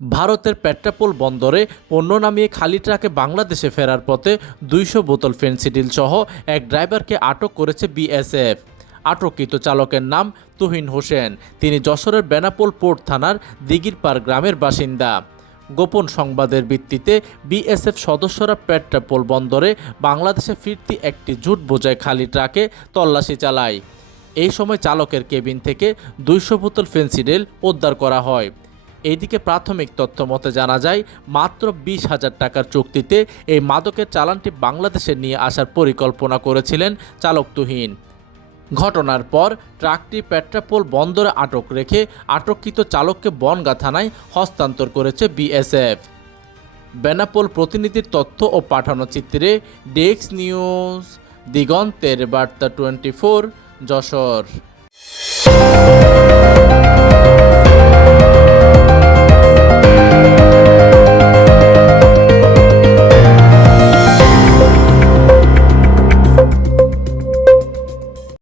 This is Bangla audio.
ভারতের পেট্রাপোল বন্দরে পণ্য নামিয়ে খালি ট্রাকে বাংলাদেশে ফেরার পথে ২০০ বোতল ফেনসিডিল সহ এক ড্রাইভারকে আটক করেছে বিএসএফ। আটককৃত চালকের নাম তুহিন হোসেন। তিনি যশোরের বেনাপোল পোর্ট থানার দিঘিরপাড় গ্রামের বাসিন্দা। গোপন সংবাদের ভিত্তিতে বিএসএফ সদস্যরা পেট্রাপোল বন্দরে বাংলাদেশে ফিরতি একটি জুট বোঝাই খালি ট্রাকে তল্লাশি চালায়। এই সময় চালকের কেবিন থেকে ২০০ বোতল ফেনসিডিল উদ্ধার করা হয়। এইদিকে প্রাথমিক তথ্য মতে জানা যায়, মাত্র ২০,০০০ টাকার চুক্তিতে এই মাদকের চালানটি বাংলাদেশে নিয়ে আসার পরিকল্পনা করেছিলেন চালক তুহিন। ঘটনার পর ট্রাকটি পেট্রাপোল বন্দরে আটক রেখে আটককৃত চালককে বনগাঁ থানায় হস্তান্তর করেছে বিএসএফ। বেনাপোল প্রতিনিধির তথ্য ও পাঠানো চিত্রে ডেস্ক নিউজ, দিগন্তের বার্তা 24, যশোর।